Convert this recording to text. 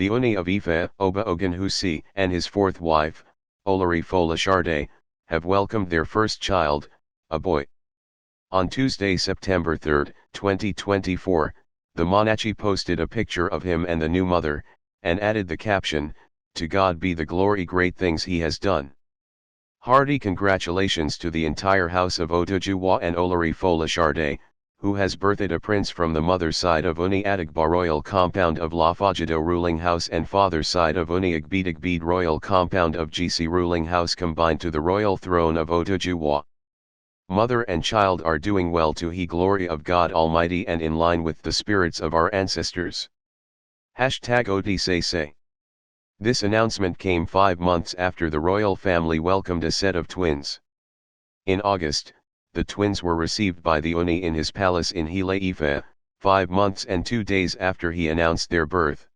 The Ooni of Ife, Oba Ogunwusi, and his fourth wife, Olori Folashade, have welcomed their first child, a boy. On Tuesday, September 3, 2024, the Monachy posted a picture of him and the new mother, and added the caption, "To God be the glory, great things he has done." Hearty congratulations to the entire house of Oduduwa and Olori Folashade, who has birthed a prince from the mother's side of Ooni Adagba royal compound of Lafogido ruling house and father's side of Ooni Agbedegbede royal compound of Giesi ruling house combined to the royal throne of Oduduwa. Mother and child are doing well to the glory of God Almighty and in line with the spirits of our ancestors. #Oduduwa. This announcement came 5 months after the royal family welcomed a set of twins. In August, the twins were received by the Ooni in his palace in Ile-Ife, 5 months and 2 days after he announced their birth.